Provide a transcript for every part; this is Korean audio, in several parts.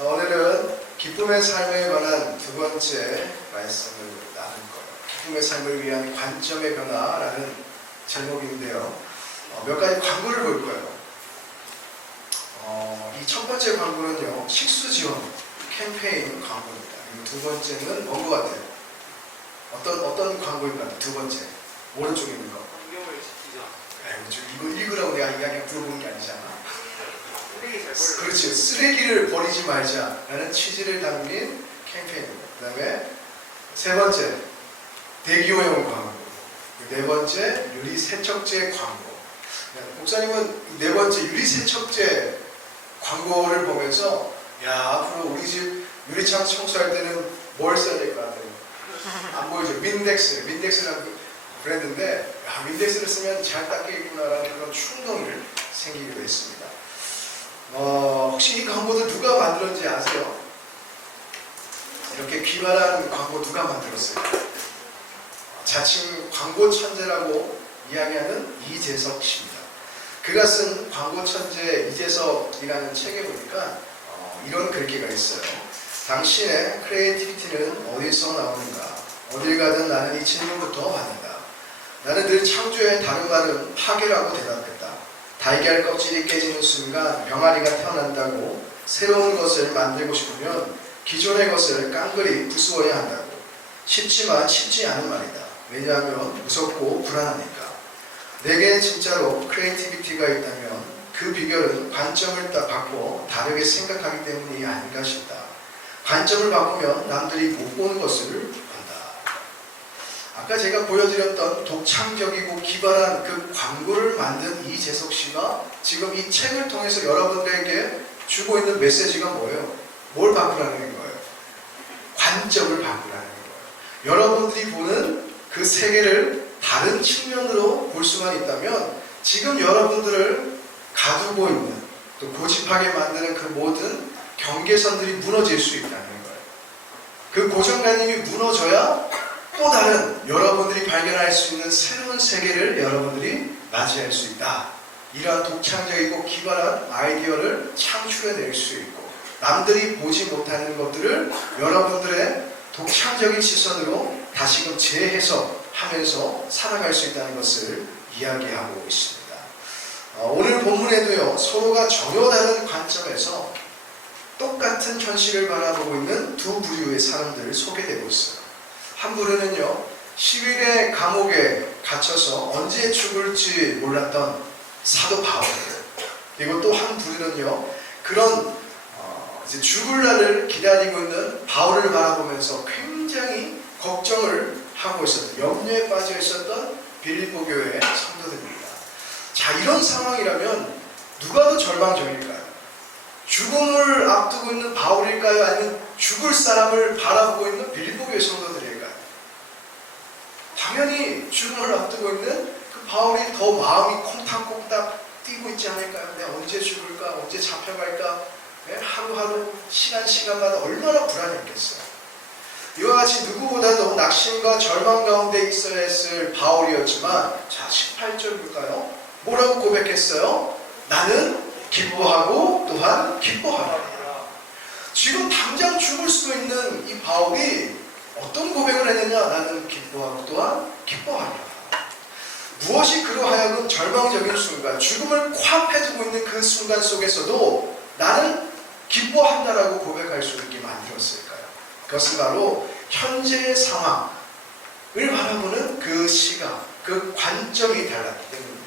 오늘은 기쁨의 삶에 관한 두 번째 말씀을 나눌 거예요. 기쁨의 삶을 위한 관점의 변화라는 제목인데요. 몇 가지 광고를 볼 거예요. 이 첫 번째 광고는요, 식수 지원 캠페인 광고입니다. 그리고 두 번째는 뭔 것 같아요? 어떤 광고인 것 같아요? 두 번째 오른쪽에 있는 거. 환경을 지키자. 이거 읽으라고 내가 이야기 물어보는 게 아니잖아. 쓰레기 잘 버려. 그렇지. 쓰레기를 버리지 말자라는 취지를 담긴 캠페인입니다. 그 다음에 세 번째, 대기오염 광고. 네 번째, 유리세척제 광고. 목사님은 네 번째, 유리세척제 광고를 보면서 야, 앞으로 우리 집 유리창 청소할 때는 뭘 써야 될 것 같아요? 안 보이죠? 민덱스라는 브랜드인데 야, 민덱스를 쓰면 잘 닦이겠구나라는 그런 충동이 생기기도 했습니다. 혹시 이 광고도 누가 만들었는지 아세요? 이렇게 기발한 광고 누가 만들었어요? 자칭 광고 천재라고 이야기하는 이재석 씨입니다. 그가 쓴 광고 천재 이재석이라는 책에 보니까 이런 글귀가 있어요. 당신의 크리에이티비티는 어디서 나오는가? 어딜 가든 나는 이 질문부터 받는다. 나는 늘 창조의 다른 말은 파괴라고 대답했다. 달걀 껍질이 깨지는 순간 병아리가 태어난다고. 새로운 것을 만들고 싶으면 기존의 것을 깡그리 부수어야 한다고. 쉽지만 쉽지 않은 말이다. 왜냐하면 무섭고 불안하니까. 내게 진짜로 크리에이티비티가 있다면 그 비결은 관점을 딱 바꿔 다르게 생각하기 때문이 아닌가 싶다. 관점을 바꾸면 남들이 못 보는 것을 본다. 아까 제가 보여드렸던 독창적이고 기발한 그 광고를 만든 이재석 씨가 지금 이 책을 통해서 여러분들에게 주고 있는 메시지가 뭐예요? 뭘 바꾸라는 거예요? 관점을 바꾸라는 거예요. 여러분들이 보는 그 세계를 다른 측면으로 볼 수만 있다면 지금 여러분들을 가두고 있는 또 고집하게 만드는 그 모든 경계선들이 무너질 수 있다는 거예요. 그 고정관념이 무너져야 또 다른 여러분들이 발견할 수 있는 새로운 세계를 여러분들이 맞이할 수 있다. 이러한 독창적이고 기발한 아이디어를 창출해낼 수 있고 남들이 보지 못하는 것들을 여러분들의 독창적인 시선으로 다시금 재해석하면서 살아갈 수 있다는 것을 이야기하고 있습니다. 오늘 본문에도요, 서로가 전혀 다른 관점에서 똑같은 현실을 바라보고 있는 두 부류의 사람들을 소개되고 있어요. 한 부류는요, 10일의 감옥에 갇혀서 언제 죽을지 몰랐던 사도 바울이에요. 그리고 또 한 부류는요, 그런 이제 죽을 날을 기다리고 있는 바울을 바라보면서 굉장히 걱정을 하고 있었던, 염려에 빠져 있었던 빌립보 교회의 성도들입니다. 자, 이런 상황이라면 누가 더 절망적일까요? 죽음을 앞두고 있는 바울일까요? 아니면 죽을 사람을 바라보고 있는 빌립보 교회 성도들일까요? 당연히 죽음을 앞두고 있는 그 바울이 더 마음이 콩닥콩닥 뛰고 있지 않을까요? 내가 언제 죽을까? 언제 잡혀갈까? 하루하루 시간마다 얼마나 불안했겠어요. 이와 같이 누구보다도 낙심과 절망 가운데 있어야 했을 바울이었지만, 자, 18절 볼까요? 뭐라고 고백했어요? 나는 기뻐하고 또한 기뻐하리라. 지금 당장 죽을 수도 있는 이 바울이 어떤 고백을 했느냐? 나는 기뻐하고 또한 기뻐하리라. 무엇이 그로 하여금 절망적인 순간, 죽음을 코앞에 두고 있는 그 순간 속에서도 나는 기뻐한다라고 고백할 수 있게 만들었을까요? 그것은 바로 현재의 상황을 바라보는 그 시각, 그 관점이 달랐기 때문입니다.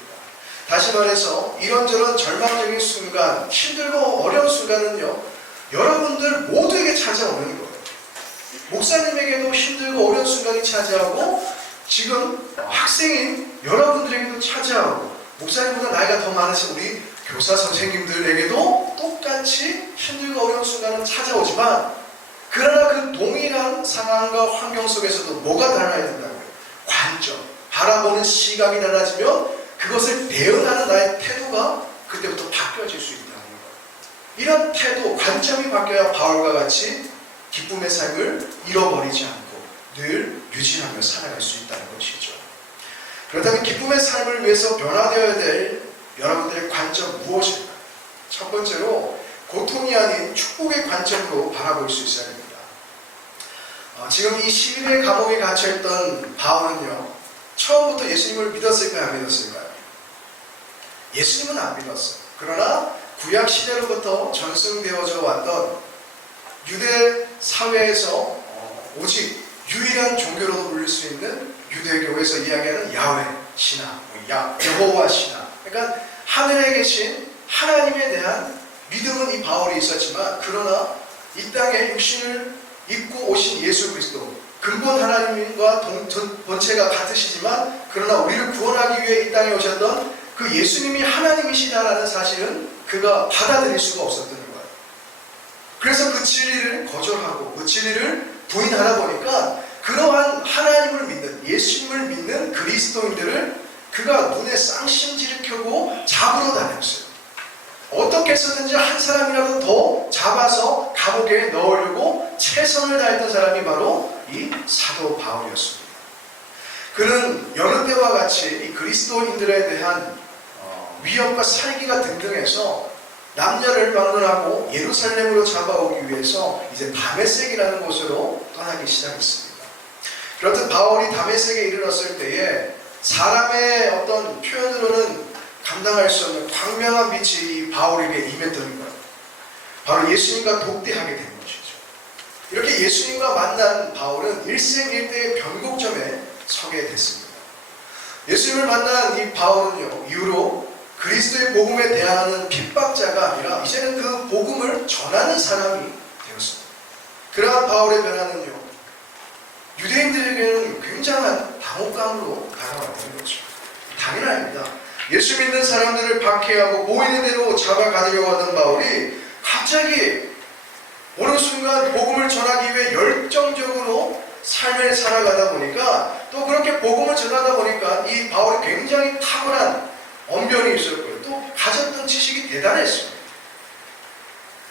다시 말해서 이런저런 절망적인 순간, 힘들고 어려운 순간은요, 여러분들 모두에게 찾아오는 거예요. 목사님에게도 힘들고 어려운 순간이 찾아오고, 지금 학생인 여러분들에게도 찾아오고, 목사님보다 나이가 더 많으신 우리 교사 선생님들에게도 똑같이 힘들고 어려운 순간은 찾아오지만, 그러나 그 동일한 상황과 환경 속에서도 뭐가 달라야 된다고요? 관점, 바라보는 시각이 달라지면 그것을 대응하는 나의 태도가 그때부터 바뀌어질 수 있다는 거예요. 이런 태도, 관점이 바뀌어야 바울과 같이 기쁨의 삶을 잃어버리지 않고 늘 유지하며 살아갈 수 있다는 것이죠. 그렇다면 기쁨의 삶을 위해서 변화되어야 될 여러분들의 관점 무엇일까요? 첫 번째로 고통이 아닌 축복의 천국의 관점으로 바라볼 수 있어야 됩니다. 지금 이 11의 감옥에 갇혀있던 바울은요, 처음부터 예수님을 믿었을까요? 안 믿었을까요? 예수님은 안 믿었어요. 그러나 구약 시대로부터 전승되어져 왔던 유대 사회에서 오직 유일한 종교로 불릴 수 있는 유대교에서 이야기하는 야훼 신앙, 여호와 신앙. 그러니까 하늘에 계신 하나님에 대한 믿음은 이 바울이 있었지만, 그러나 이 땅에 육신을 입고 오신 예수 그리스도, 근본 하나님과 본체가 같으시지만 그러나 우리를 구원하기 위해 이 땅에 오셨던 그 예수님이 하나님이시다라는 사실은 그가 받아들일 수가 없었던 거예요. 그래서 그 진리를 거절하고 그 진리를 부인하다 보니까 그러한 하나님을 믿는, 예수님을 믿는 그리스도인들을 그가 눈에 쌍심지를 켜고 잡으러 다녔어요. 어떻게 해서든지 한 사람이라도 더 잡아서 감옥에 넣으려고 최선을 다했던 사람이 바로 이 사도 바울이었습니다. 그는 여느 때와 같이 이 그리스도인들에 대한 위협과 살기가 등등해서 남녀를 막론하고 예루살렘으로 잡아오기 위해서 이제 다메섹이라는 곳으로 떠나기 시작했습니다. 그렇듯 바울이 다메섹에 이르렀을 때에 사람의 어떤 표현으로는 감당할 수 없는 광명한 빛이 이 바울에게 임했던 거예요. 바로 예수님과 독대하게 된 것이죠. 이렇게 예수님과 만난 바울은 일생일대의 변곡점에 서게 됐습니다. 예수님을 만난 이 바울은요, 이후로 그리스도의 복음에 대하는 핍박자가 아니라 이제는 그 복음을 전하는 사람이 되었습니다. 그러한 바울의 변화는요, 유대인들에게는 굉장한 당혹감으로 다가왔던 거죠. 당연합니다. 예수 믿는 사람들을 박해하고 보이는 대로 잡아가려고 하던 바울이 갑자기 어느 순간 복음을 전하기 위해 열정적으로 삶을 살아가다 보니까, 또 그렇게 복음을 전하다 보니까 이 바울이 굉장히 탁월한 언변이 있었고요. 또 가졌던 지식이 대단했습니다.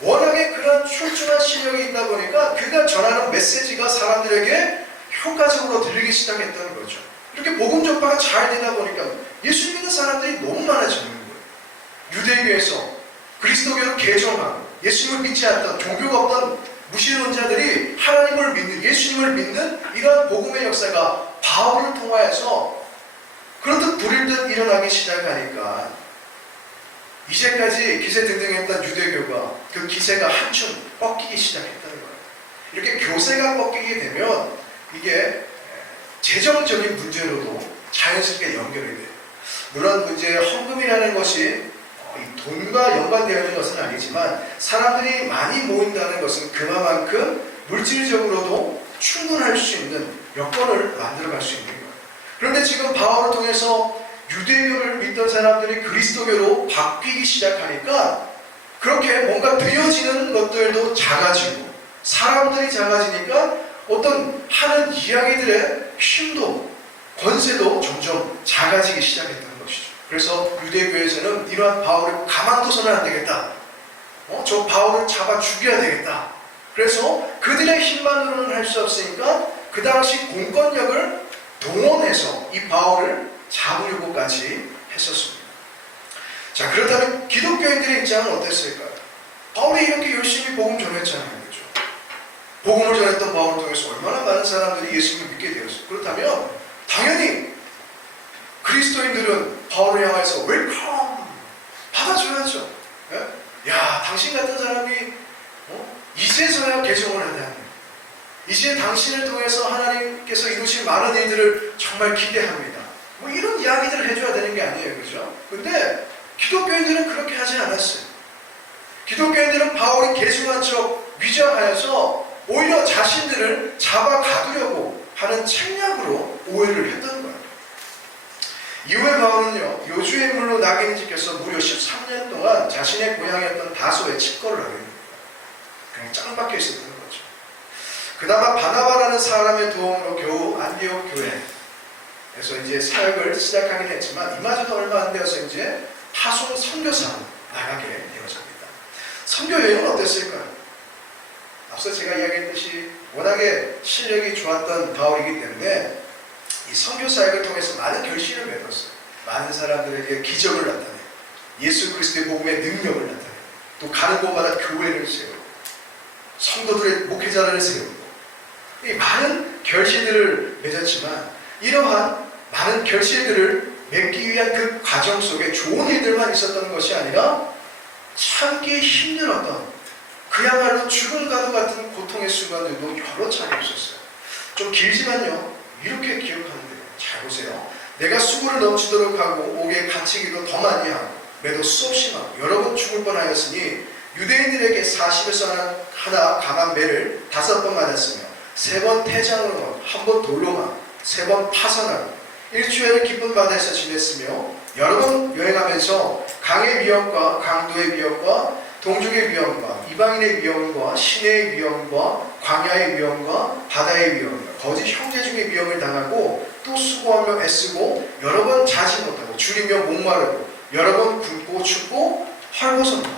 워낙에 그런 출중한 실력이 있다 보니까 그가 전하는 메시지가 사람들에게 효과적으로 들리기 시작했다는 거죠. 이렇게 복음 전파가 잘 되다 보니까 예수 믿는 사람들이 너무 많아지는 거예요. 유대교에서 그리스도교로 개종하고 예수님을 믿지 않던, 종교가 없던 무신론자들이 하나님을 믿는, 예수님을 믿는 이러한 복음의 역사가 바울을 통하여서 그렇듯 불일 듯 일어나기 시작하니까 이제까지 기세등등했던 유대교가 그 기세가 한층 꺾이기 시작했다는 거예요. 이렇게 교세가 꺾이게 되면 이게 재정적인 문제로도 자연스럽게 연결이 돼요. 물론 이제 헌금이라는 것이 돈과 연관되어 있는 것은 아니지만 사람들이 많이 모인다는 것은 그만큼 물질적으로도 충분할 수 있는 여건을 만들어갈 수 있는 거예요. 그런데 지금 바울을 통해서 유대교를 믿던 사람들이 그리스도교로 바뀌기 시작하니까 그렇게 뭔가 되어지는 것들도 작아지고 사람들이 작아지니까 어떤 하는 이야기들의 힘도 권세도 점점 작아지기 시작했다는 것이죠. 그래서 유대교에서는 이러한 바울을 가만둬서는 안 되겠다. 저 바울을 잡아 죽여야 되겠다. 그래서 그들의 힘만으로는 할 수 없으니까 그 당시 공권력을 동원해서 이 바울을 잡으려고까지 했었습니다. 자, 그렇다면 기독교인들의 입장은 어땠을까요? 바울이 이렇게 열심히 복음 전했잖아요. 그렇죠? 복음을 전했던 바울을 통해서 얼마나 많은 사람들이 예수님을 믿게 되었어요. 그렇다면 당연히 그리스도인들은 바울을 향해서 웰컴 받아줘야죠. 예? 야, 당신 같은 사람이 이제서야 개종을 하다니, 이제 당신을 통해서 하나님께서 이루신 많은 일들을 정말 기대합니다. 뭐 이런 이야기들을 해줘야 되는 게 아니에요. 그죠? 근데 기독교인들은 그렇게 하지 않았어요. 기독교인들은 바울이 개종한 척 위장하여서 오히려 자신들을 잡아 가두려고 하는 책략으로 오해를 했던 거예요. 이후에 바울은요, 요주의 물로 낙인이 찍혀서 무려 13년 동안 자신의 고향이었던 다소에 칩거를 하게 됩니다. 그냥 짱 박혀 있었던 거죠. 그나마 바나바라는 사람의 도움으로 겨우 안디옥 교회에서 이제 사역을 시작하긴 했지만 이마저도 얼마 안 되어서 이제 파송 선교사로 나가게 되어집니다. 선교 여행은 어땠을까요? 앞서 제가 이야기했듯이 워낙에 실력이 좋았던 바울이기 때문에 이 선교 사역을 통해서 많은 결실을 맺었어요. 많은 사람들에게 기적을 나타내요. 예수 그리스도의 복음의 능력을 나타내요. 또 가는 곳마다 교회를 세우고 성도들의 목회자를 세우고 이 많은 결실들을 맺었지만 이러한 많은 결실들을 맺기 위한 그 과정 속에 좋은 일들만 있었던 것이 아니라 참기 힘들었던 그야말로 죽음과도 같은 고통의 순간들도 여러 차례 있었어요. 좀 길지만요. 이렇게 기억하면 돼요. 잘 보세요. 내가 수고를 넘치도록 하고 옥에 갇히기도 더 많이 하고 매도 수없이 많고 여러 번 죽을 뻔하였으니 유대인들에게 40에서 하나 강한 매를 5번 맞았으며 3번 태장으로 1번 돌로만 3번 파선하고 일주일을 깊은 바다에서 지냈으며 여러 번 여행하면서 강의 위험과 강도의 위험과 동족의 위험과 이방인의 위험과 시내의 위험과 광야의 위험과 바다의 위험과 거짓 형제 중의 위험을 당하고 또 수고하며 애쓰고 여러 번 자지 못하고 줄이며 목마르고 여러 번 굶고 춥고 헐벗었다.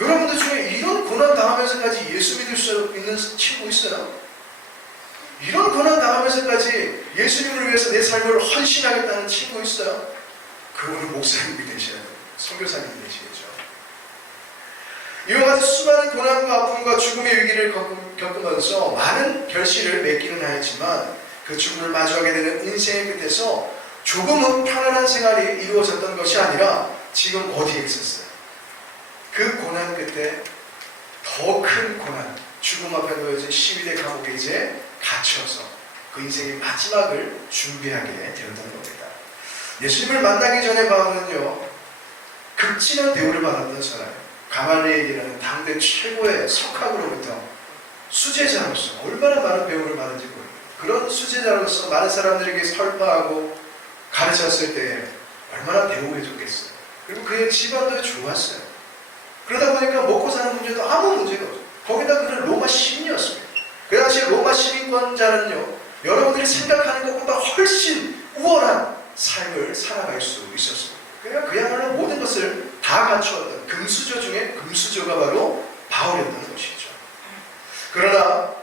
여러분들 중에 이런 고난 당하면서까지 예수 믿을 수 있는 친구 있어요? 이런 고난 당하면서까지 예수님을 위해서 내 삶을 헌신하겠다는 친구 있어요? 그분은 목사님이 되셔야 돼요. 선교사님이 되시겠죠. 이와 같은 수많은 고난과 아픔과 죽음의 위기를 겪으면서 많은 결실을 맺기는 하였지만 그 죽음을 마주하게 되는 인생의 끝에서 조금은 편안한 생활이 이루어졌던 것이 아니라 지금 어디에 있었어요? 그 고난 끝에 더 큰 고난, 죽음 앞에 놓여진 시위대 감옥에 이제 갇혀서 그 인생의 마지막을 준비하게 되었던 겁니다. 예수님을 만나기 전에 바울은요, 극진한 대우를 받았던 사람, 가말리엘이라는 당대 최고의 석학으로부터 수제자로서 얼마나 많은 배움을 받은지 모릅니다. 그런 수제자로서 많은 사람들에게 설파하고 가르쳤을 때 얼마나 대우해줬겠어요. 그리고 그의 집안도 좋았어요. 그러다 보니까 먹고 사는 문제도 아무 문제가 없어요. 거기다 그는 로마 시민이었습니다. 그 당시에 로마 시민권자는요, 여러분들이 생각하는 것보다 훨씬 우월한 삶을 살아갈 수 있었습니다. 그러니까 그야말로 모든 것을 다 갖추었던 금수저 중에 금수저가 바로 바울이었던 것이죠. 그러나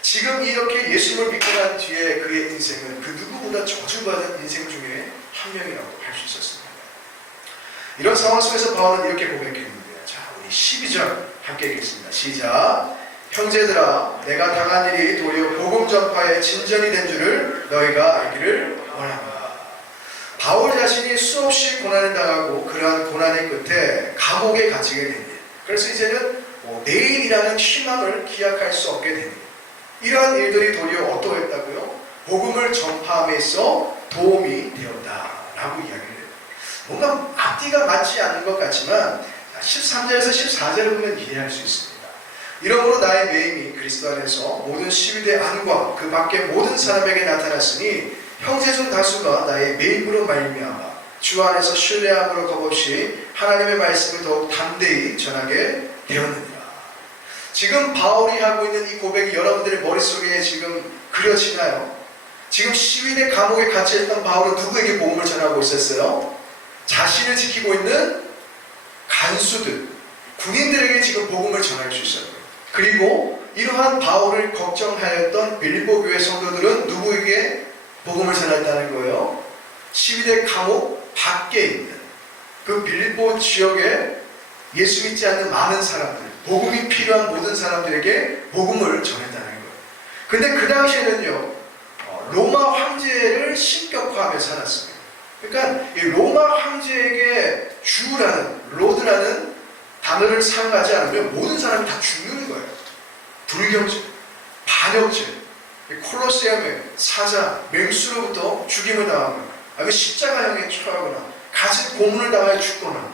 지금 이렇게 예수님을 믿고 난 뒤에 그의 인생은 그 누구보다 저주받은 인생 중에 한 명이라고 할 수 있었습니다. 이런 상황 속에서 바울은 이렇게 고백했는데요. 자, 우리 12절 함께 읽겠습니다. 시작. 형제들아, 내가 당한 일이 도리어 복음 전파의 진전이 된 줄을 너희가 알기를 원합니다. 바울 자신이 수없이 고난을 당하고 그러한 고난의 끝에 감옥에 갇히게 됩니다. 그래서 이제는 내일이라는 희망을 기약할 수 없게 됩니다. 이러한 일들이 도리어 어떠했다고요? 복음을 전파함에 있어 도움이 되었다라고 이야기를 해요. 뭔가 앞뒤가 맞지 않는 것 같지만 13절에서 14절을 보면 이해할 수 있습니다. 이러므로 나의 매임이 그리스도 안에서 모든 시위대 안과 그 밖의 모든 사람에게 나타났으니 형제 중 다수가 나의 매임으로 말미암아 주 안에서 신뢰함으로 겁없이 하나님의 말씀을 더욱 담대히 전하게 되었느니라. 지금 바울이 하고 있는 이 고백이 여러분들의 머릿속에 지금 그려지나요? 지금 시위대 감옥에 갇혀있던 바울은 누구에게 복음을 전하고 있었어요? 자신을 지키고 있는 간수들, 군인들에게 지금 복음을 전할 수 있었고요. 그리고 이러한 바울을 걱정하였던 빌립보 교회 성도들은 누구에게 복음을 전했다는 거예요? 시위대 감옥 밖에 있는 그 빌립보 지역에 예수 믿지 않는 많은 사람들, 복음이 필요한 모든 사람들에게 복음을 전했다는 거예요. 근데 그 당시에는요, 로마 황제를 신격화하며 살았습니다. 그러니까 이 로마 황제에게 주라는, 로드라는 단어를 사용하지 않으면 모든 사람이 다 죽는 거예요. 불경죄, 반역죄, 콜로세움의 사자, 맹수로부터 죽임을 당하거나 아니면 십자가형에 처하거나 가진 고문을 당하여 죽거나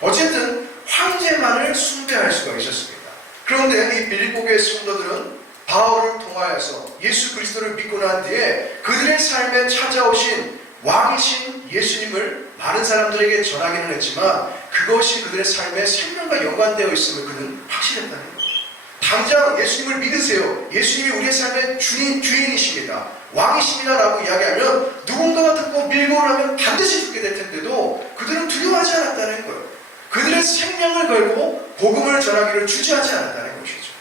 어쨌든 황제만을 숭배할 수가 있었습니다. 그런데 이 빌립보 교회 성도들은 바울을 통하여서 예수 그리스도를 믿고 난 뒤에 그들의 삶에 찾아오신 왕이신 예수님을 많은 사람들에게 전하기는 했지만 그것이 그들의 삶에 생명과 연관되어 있음을 그는 확신했다는 거예요. 당장 예수님을 믿으세요. 예수님이 우리의 삶의 주인이십니다. 왕이십니다 라고 이야기하면 누군가가 듣고 밀고를 하면 반드시 죽게 될 텐데도 그들은 두려워하지 않았다는 거예요. 그들의 생명을 걸고 복음을 전하기를 주저하지 않았다는 것이죠.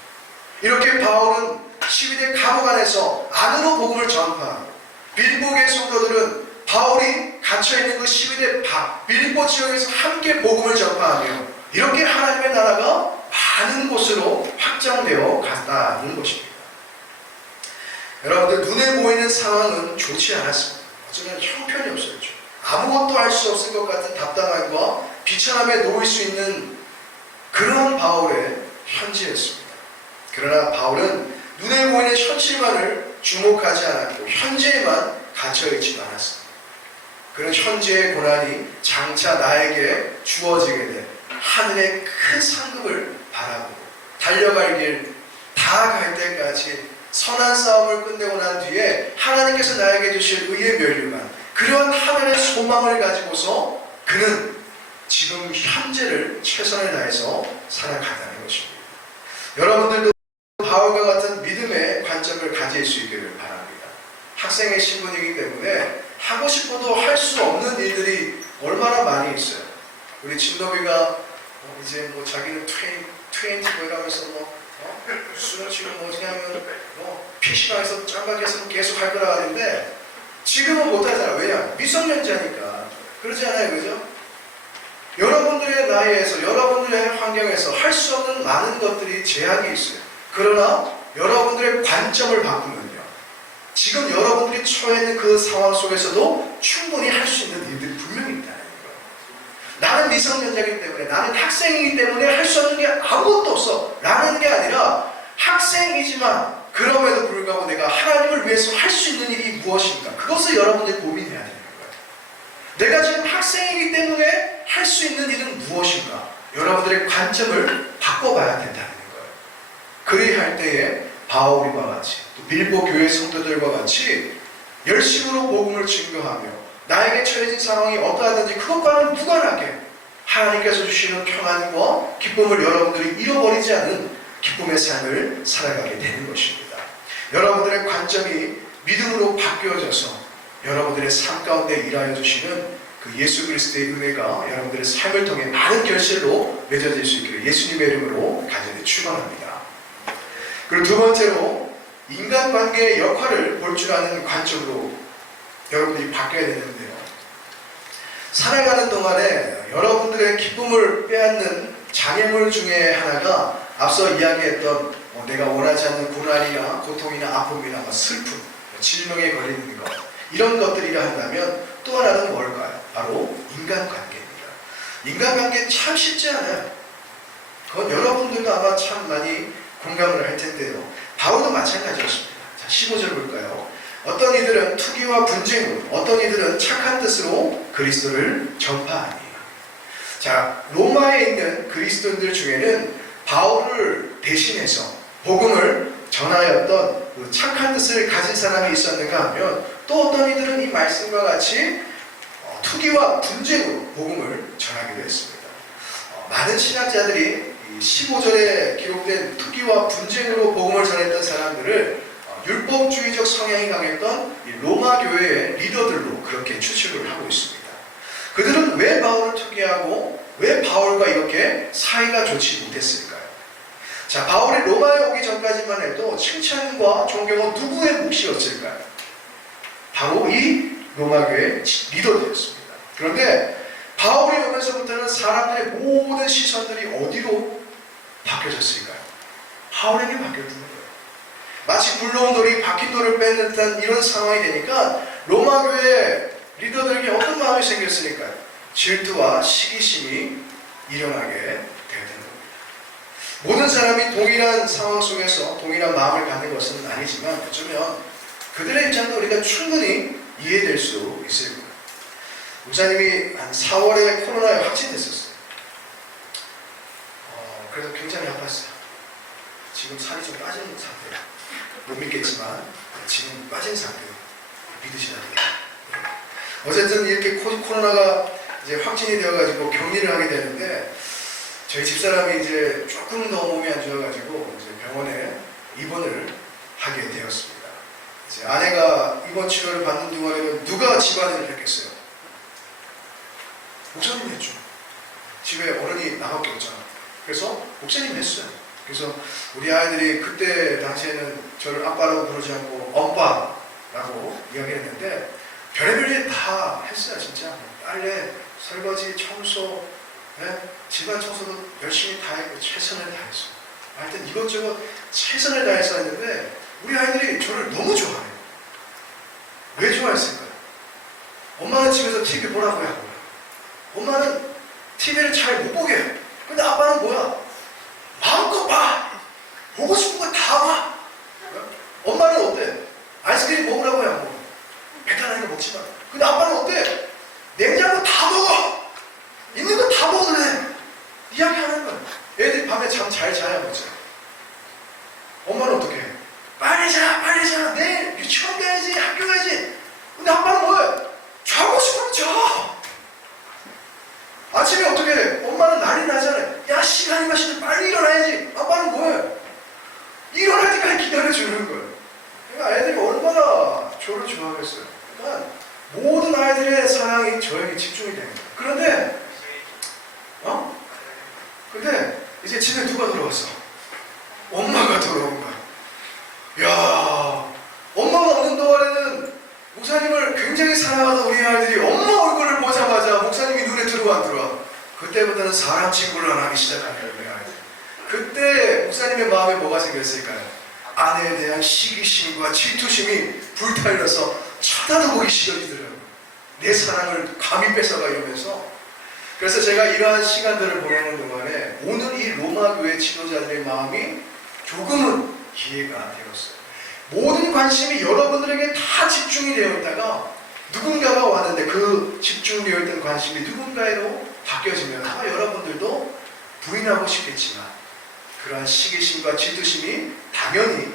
이렇게 바울은 시위대 감옥 안에서 안으로 복음을 전파하고 빌립보의 성도들은 바울이 갇혀있는 그 시위대 빌립보 지역에서 함께 복음을 전파하며 이렇게 하나님의 나라가 많은 곳으로 확장되어 갔다는 것입니다. 여러분들, 눈에 보이는 상황은 좋지 않았습니다. 어쩌면 형편이 없었죠. 아무것도 할 수 없을 것 같은 답답함과 비천함에 놓일 수 있는 그런 바울의 현재였습니다. 그러나 바울은 눈에 보이는 현실만을 주목하지 않았고 현재에만 갇혀있지 않았습니다. 그런 현재의 고난이 장차 나에게 주어지게 된 하늘의 큰 상급을 바라보고 달려갈 길 다 갈 때까지 선한 싸움을 끝내고 난 뒤에 하나님께서 나에게 주실 의의 면류관, 그런 하늘의 소망을 가지고서 그는 지금 현재를 최선을 다해서 살아간다는 것입니다. 여러분들도 바울과 같은 믿음의 관점을 가질 수 있기를 바랍니다. 학생의 신분이기 때문에 하고 싶어도 할 수 없는 일들이 얼마나 많이 있어요. 우리 진노비가 이제 뭐 자기는 트웬티 뭐 이러면서 수능 지금 뭐냐면 PC방에서 짱박해서 계속 할 거라 하는데 지금은 못하잖아. 왜냐? 미성년자니까. 그러지 않아요, 그죠? 여러분들의 나이에서, 여러분들의 환경에서 할 수 없는 많은 것들이 제약이 있어요. 그러나 여러분들의 관점을 바꾸면요, 지금 여러분들이 처해 있는 그 상황 속에서도 충분히 할 수 있는 일들이 분명히 있다는 거예요. 나는 미성년자이기 때문에, 나는 학생이기 때문에 할 수 없는 게 아무것도 없어 라는 게 아니라, 학생이지만 그럼에도 불구하고 내가 하나님을 위해서 할 수 있는 일이 무엇인가, 그것을 여러분들이 고민해야 되는 거예요. 내가 지금 학생이기 때문에 할 수 있는 일은 무엇인가, 여러분들의 관점을 바꿔봐야 된다는 거예요. 그리할 때에 바울과 같이, 또 빌보 교회 성도들과 같이 열심으로 복음을 증거하며 나에게 처해진 상황이 어떠하든지 그것과는 무관하게 하나님께서 주시는 평안과 기쁨을 여러분들이 잃어버리지 않은 기쁨의 삶을 살아가게 되는 것입니다. 여러분들의 관점이 믿음으로 바뀌어져서 여러분들의 삶 가운데 일하여 주시는 그 예수 그리스도의 은혜가 여러분들의 삶을 통해 많은 결실로 맺어질 수 있기를 예수님의 이름으로 간절히 축원합니다. 그리고 두 번째로, 인간관계의 역할을 볼 줄 아는 관점으로 여러분들이 바뀌어야 되는데요, 살아가는 동안에 여러분들의 기쁨을 빼앗는 장애물 중에 하나가 앞서 이야기했던 내가 원하지 않는 고난이나 고통이나 아픔이나 슬픔, 질병에 걸리는 것, 이런 것들이라 한다면 또 하나는 뭘까요? 바로 인간관계입니다. 인간관계 참 쉽지 않아요. 그건 여러분들도 아마 참 많이 공감을 할 텐데요, 바울도 마찬가지였습니다. 자, 15절 볼까요? 어떤 이들은 투기와 분쟁으로, 어떤 이들은 착한 뜻으로 그리스도를 전파하니. 자, 로마에 있는 그리스도인들 중에는 바울을 대신해서 복음을 전하였던 그 착한 뜻을 가진 사람이 있었는가 하면, 또 어떤 이들은 이 말씀과 같이 투기와 분쟁으로 복음을 전하기도 했습니다. 많은 신학자들이 15절에 기록된 투기와 분쟁으로 복음을 전했던 사람들을 율법주의적 성향이 강했던 로마 교회의 리더들로 그렇게 추측을 하고 있습니다. 그들은 왜 바울을 투기하고 왜 바울과 이렇게 사이가 좋지 못했을까요? 자, 바울이 로마에 오기 전까지만 해도 칭찬과 존경은 누구의 몫이었을까요? 바로 이 로마교회 리더들이었습니다. 그런데 바울이 오면서부터는 사람들의 모든 시선들이 어디로 바뀌어졌을까요? 바울에게 바뀌었던 거예요. 마치 굴러온 돌이 박힌 돌을 뺏는 듯한 이런 상황이 되니까 로마교회 리더들에게 어떤 마음이 생겼으니까요? 질투와 시기심이 일어나게 되는 겁니다. 모든 사람이 동일한 상황 속에서 동일한 마음을 갖는 것은 아니지만 어쩌면 그들의 입장도 우리가 충분히 이해될 수 있을 거예요. 목사님이 한 4월에 코로나에 확진됐었어요. 그래서 굉장히 아팠어요. 지금 살이 좀 빠진 상태예요. 못 믿겠지만 지금 빠진 상태예요. 믿으셔야 돼요. 어쨌든 이렇게 코로나가 이제 확진이 되어가지고 격리를 하게 되는데, 저희 집사람이 이제 조금 더 몸이 안 좋아가지고 이제 병원에 입원을 하게 되었습니다. 이제 아내가 입원 치료를 받는 동안에는 누가 집안일을 했겠어요? 목사님이 했죠. 집에 어른이 나밖에 없잖아. 그래서 목사님이 했어요. 그래서 우리 아이들이 그때 당시에는 저를 아빠라고 부르지 않고 엄빠라고 이야기했는데 별의별 일 다 했어요. 진짜 빨래, 설거지, 청소, 네? 집안 청소도 열심히 다 했고 최선을 다했어. 하여튼 이것저것 최선을 다해서 했는데 우리 아이들이 저를 너무 좋아해요. 왜 좋아했을까요? 엄마는 집에서 TV 보라고 하고요. 엄마는 TV를 잘 못 보게 해요. 근데 아빠는 뭐야? 마음껏 봐! 보고 싶은 거 다 봐! 엄마는 어때? 아이스크림 먹으라고 해요. 뭐. 배탈나니까 먹지 마. 근데 아빠는 어때? 냉장고 다 먹어! 있는 거 다 먹을래! 이야기하는 거야. 애들이 밤에 잠 잘 자야 보죠. 엄마는 어떻게 해? 빨리 자! 빨리 자! 내일 유치원 가야지! 학교 가야지! 근데 아빠는 뭐해? 자고 싶으면 자! 아침에 어떻게 해? 엄마는 난리 나잖아요. 야, 시간이 마시는데 빨리 일어나야지! 아빠는 뭐해? 일어날 때까지 기다려주는 거예요. 그러니까 애들이 얼마나 저를 좋아하겠어요. 그러니까 모든 아이들의 사랑이 저에게 집중이 됩니다. 그런데 근데 이제 집에 누가 들어왔어? 엄마가 들어온 거야. 야, 엄마가 없는 동안에는 목사님을 굉장히 사랑하던 우리 아이들이 엄마 얼굴을 보자마자 목사님이 눈에 들어와 안 들어와? 그때부터는 사람 친구를 안 하기 시작하는 거예요. 그때 목사님의 마음에 뭐가 생겼을까요? 아내에 대한 시기심과 질투심이 불타일러서 쳐다도 보기 싫어지더라고요. 내 사랑을 감히 뺏어가 이러면서. 그래서 제가 이러한 시간들을 보내는 동안에 오늘 이 로마 교회 지도자들의 마음이 조금은 이해가 되었어요. 모든 관심이 여러분들에게 다 집중이 되어 있다가 누군가가 왔는데 그 집중되어 있던 관심이 누군가로 바뀌어지면 아마 여러분들도 부인하고 싶겠지만 그러한 시기심과 질투심이 당연히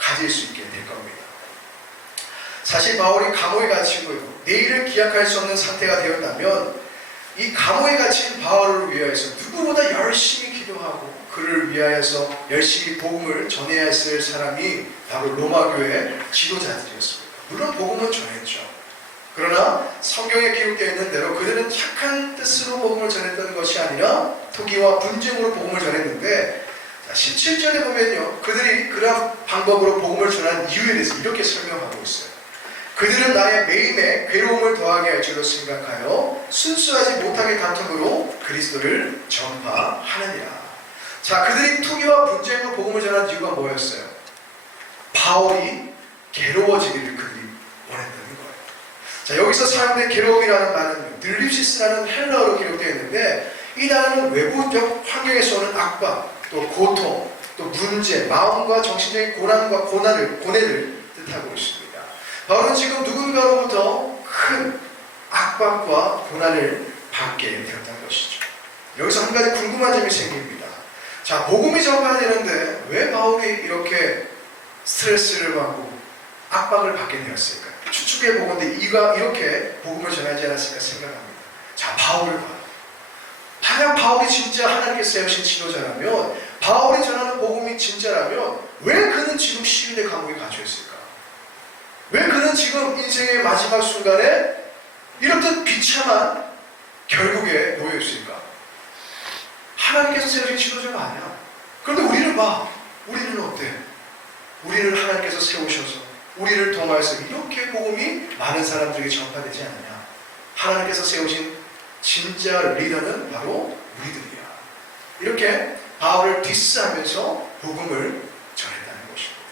가질 수 있게 될 겁니다. 사실 바울이 감옥에 갇히고 내일을 기약할 수 없는 상태가 되었다면 이 감옥에 갇힌 바울을 위하여서 누구보다 열심히 기도하고 그를 위하여서 열심히 복음을 전해야 했을 사람이 바로 로마 교회 지도자들이었습니다. 물론 복음은 전했죠. 그러나 성경에 기록되어 있는 대로 그들은 착한 뜻으로 복음을 전했던 것이 아니라 투기와 분쟁으로 복음을 전했는데 17절에 보면요, 그들이 그런 방법으로 복음을 전한 이유에 대해서 이렇게 설명하고 있어요. 그들은 나의 매임에 괴로움을 더하게 할 줄로 생각하여 순수하지 못하게 다툼으로 그리스도를 전파하느니라. 자, 그들이 투기와 분쟁으로 복음을 전한 이유가 뭐였어요? 바울이 괴로워지기를 그들이 원했다는 거예요. 자, 여기서 사용된 괴로움이라는 말은 늘리시스라는 헬라어로 기록되어 있는데 이 단어는 외부적 환경에서 오는 압박, 또 고통, 또 문제, 마음과 정신적인 고난과 고뇌를 뜻하고 있습니다. 바울은 지금 누군가로부터 큰 압박과 고난을 받게 되었다는 것이죠. 여기서 한 가지 궁금한 점이 생깁니다. 자, 복음이 전파되는데 왜 바울이 이렇게 스트레스를 받고 압박을 받게 되었을까요? 추측해 보건대 이가 이렇게 복음을 전하지 않았을까 생각합니다. 자, 바울을 봐요. 만약 바울이 진짜 하나님께서 세우신 지도자라면, 바울이 전하는 복음이 진짜라면 왜 그는 지금 시위대 감옥에 갇혀있을까? 왜 그는 지금 인생의 마지막 순간에 이렇듯 비참한 결국에 놓여있을까? 하나님께서 세우신 지도자가 아니야. 그런데 우리를 봐. 우리는 어때? 우리를 하나님께서 세우셔서 우리를 통하여서 이렇게 복음이 많은 사람들에게 전파되지 않느냐? 하나님께서 세우신 진짜 리더는 바로 우리들이야. 이렇게 바울을 디스하면서 복음을 전했다는 것입니다.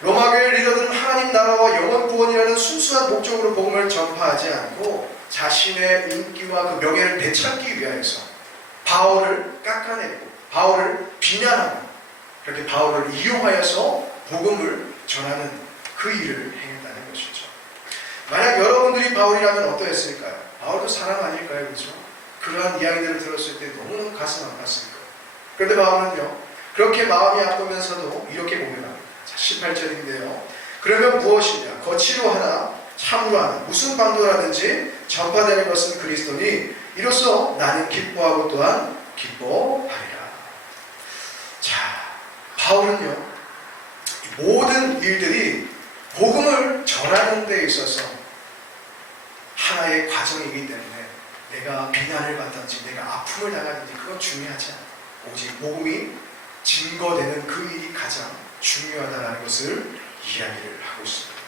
로마교회 리더들은 하나님 나라와 영원 구원이라는 순수한 목적으로 복음을 전파하지 않고 자신의 인기와 그 명예를 되찾기 위하여서 바울을 깎아내고 바울을 비난하고 그렇게 바울을 이용하여서 복음을 전하는 그 일을 행했다는 것이죠. 만약 여러분들이 바울이라면 어떠했을까요? 바울도 사람 아닐까요? 그렇죠? 그러한 이야기들을 들었을 때 너무너무 가슴 아팠을 거예요. 그런데 바울은요, 그렇게 마음이 아프면서도 이렇게 고백합니다. 자, 18절인데요. 그러면 무엇이냐? 거치로 하나, 참으로 하나, 무슨 방도라든지 전파되는 것은 그리스도니 이로써 나는 기뻐하고 또한 기뻐하리라. 자, 바울은요, 모든 일들이 복음을 전하는 데 있어서 하나의 과정이기 때문에 내가 비난을 받든지 내가 아픔을 당하든지 그건 중요하지 않아요. 오직 복음이 증거되는 그 일이 가장 중요하다는 것을 이야기를 하고 있습니다.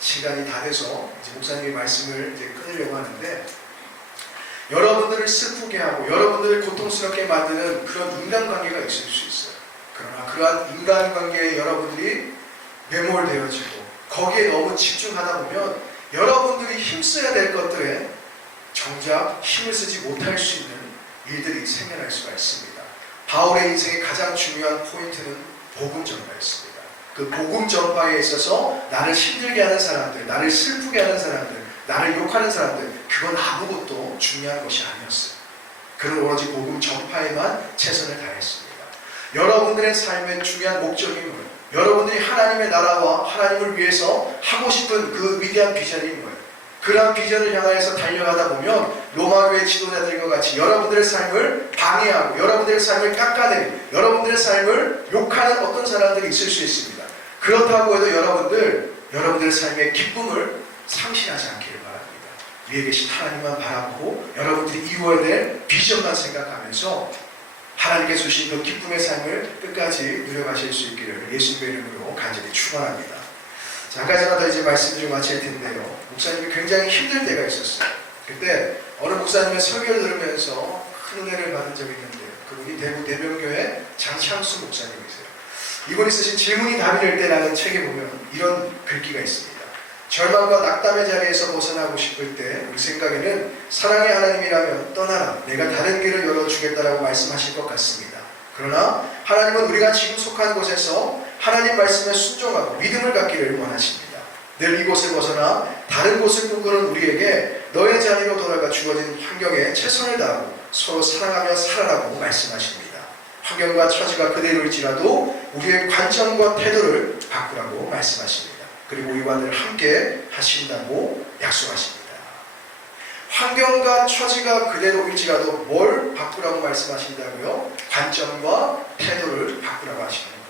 시간이 다 돼서 이제 목사님의 말씀을 이제 끊으려고 하는데 여러분들을 슬프게 하고 여러분들을 고통스럽게 만드는 그런 인간관계가 있을 수 있어요. 그러나 그러한 인간관계에 여러분들이 매몰되어지고 거기에 너무 집중하다 보면 여러분들이 힘써야 될 것들에 정작 힘을 쓰지 못할 수 있는 일들이 생겨날 수가 있습니다. 바울의 인생의 가장 중요한 포인트는 복음 전파였습니다. 그 복음 전파에 있어서 나를 힘들게 하는 사람들, 나를 슬프게 하는 사람들, 나를 욕하는 사람들, 그건 아무것도 중요한 것이 아니었어요. 그는 오로지 복음 전파에만 최선을 다했습니다. 여러분들의 삶의 중요한 목적이 뭐예요? 여러분들이 하나님의 나라와 하나님을 위해서 하고 싶은 그 위대한 비전이 뭐예요? 그런 비전을 향하여서 달려가다 보면 로마교회 지도자들과 같이 여러분들의 삶을 방해하고 여러분들의 삶을 깎아내리고 여러분들의 삶을 욕하는 어떤 사람들이 있을 수 있습니다. 그렇다고 해도 여러분들의 삶의 기쁨을 상실하지 않기를 바랍니다. 위에 계신 하나님만 바라보고 여러분들이 이루어야 될 비전만 생각하면서 하나님께 주신 그 기쁨의 삶을 끝까지 누려가실 수 있기를 예수님의 이름으로 간절히 축원합니다. 자, 한 가지만 더 이제 말씀드리고 마칠 텐데요. 목사님이 굉장히 힘들 때가 있었어요. 그때 어느 목사님의 설교를 들으면서 큰 은혜를 받은 적이 있는데요. 그분이 대구 대명교회 장창수 목사님이세요. 이분이 쓰신 질문이 답이 될 때라는 책에 보면 이런 글귀가 있습니다. 절망과 낙담의 자리에서 벗어나고 싶을 때 우리 생각에는 사랑의 하나님이라면 떠나라, 내가 다른 길을 열어주겠다라고 말씀하실 것 같습니다. 그러나 하나님은 우리가 지금 속한 곳에서 하나님 말씀에 순종하고 믿음을 갖기를 원하십니다. 늘 이곳을 벗어나 다른 곳을 꿈꾸는 우리에게 너의 자리로 돌아가 주어진 환경에 최선을 다하고 서로 사랑하며 살아라고 말씀하십니다. 환경과 처지가 그대로일지라도 우리의 관점과 태도를 바꾸라고 말씀하십니다. 그리고 우리와 늘 함께 하신다고 약속하십니다. 환경과 처지가 그대로일지라도 뭘 바꾸라고 말씀하신다고요? 관점과 태도를 바꾸라고 하시는 거예요.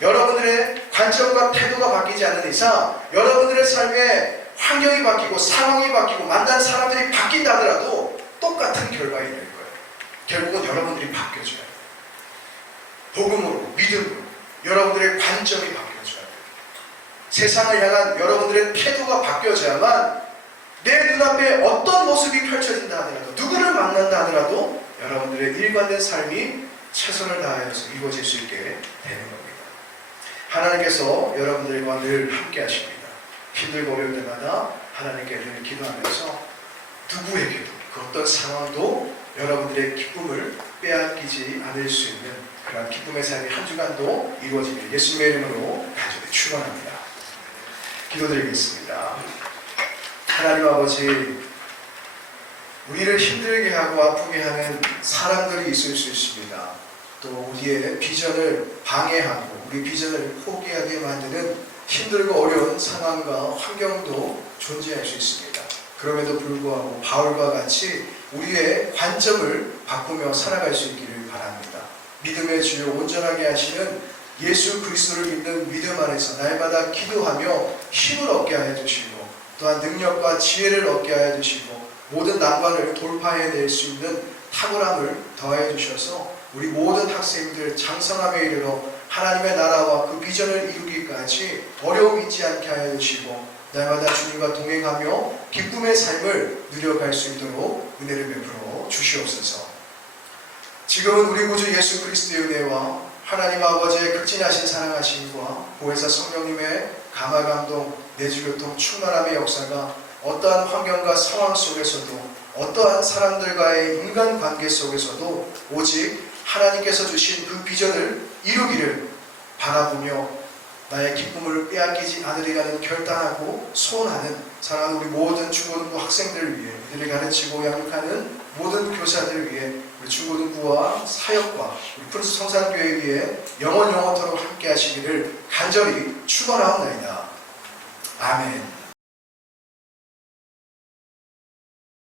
여러분들의 관점과 태도가 바뀌지 않는 이상 여러분들의 삶에 환경이 바뀌고 상황이 바뀌고 만난 사람들이 바뀐다 하더라도 똑같은 결과가 될 거예요. 결국은 여러분들이 바뀌어져야 돼요. 복음으로, 믿음으로 여러분들의 관점이 바뀌어져야 돼요. 세상을 향한 여러분들의 태도가 바뀌어져야만 내 눈앞에 어떤 모습이 펼쳐진다 하더라도 누구를 만난다 하더라도 여러분들의 일관된 삶이 최선을 다해서 이루어질 수 있게 되는 겁니다. 하나님께서 여러분들과 늘 함께 하십니다. 힘들고 어려울 때마다 하나님께 늘 기도하면서 누구에게도 그 어떤 상황도 여러분들의 기쁨을 빼앗기지 않을 수 있는 그런 기쁨의 삶이 한 주간도 이루어지길 예수님의 이름으로 간절히 축원합니다. 기도드리겠습니다. 하나님 아버지, 우리를 힘들게 하고 아프게 하는 사람들이 있을 수 있습니다. 또 우리의 비전을 방해하고 우리 비전을 포기하게 만드는 힘들고 어려운 상황과 환경도 존재할 수 있습니다. 그럼에도 불구하고 바울과 같이 우리의 관점을 바꾸며 살아갈 수 있기를 바랍니다. 믿음의 주요 온전하게 하시는 예수 그리스도를 믿는 믿음 안에서 날마다 기도하며 힘을 얻게 하여 주시고 또한 능력과 지혜를 얻게 하여 주시고 모든 난관을 돌파해낼 수 있는 탁월함을 더하여 주셔서 우리 모든 학생들 장성함에 이르러 하나님의 나라와 그 비전을 이루기까지 어려움 있지 않게 하여 주시고 날마다 주님과 동행하며 기쁨의 삶을 누려갈 수 있도록 은혜를 베풀어 주시옵소서. 지금은 우리 구주 예수 그리스도의 은혜와 하나님 아버지의 극진하신 사랑하심과 보혜사 성령님의 감화감동 내주교통 충만함의 역사가 어떠한 환경과 상황 속에서도 어떠한 사람들과의 인간관계 속에서도 오직 하나님께서 주신 그 비전을 이루기를 바라보며 나의 기쁨을 빼앗기지 않으리라는 결단하고 소원하는 사랑하는 우리 모든 중고등부 학생들을 위해 이들을 가르치고 양육하는 모든 교사들을 위해 우리 중고등부와 사역과 우리 프린스 성산교회 위해 영원토록 함께 하시기를 간절히 축원하옵나이다. 아멘.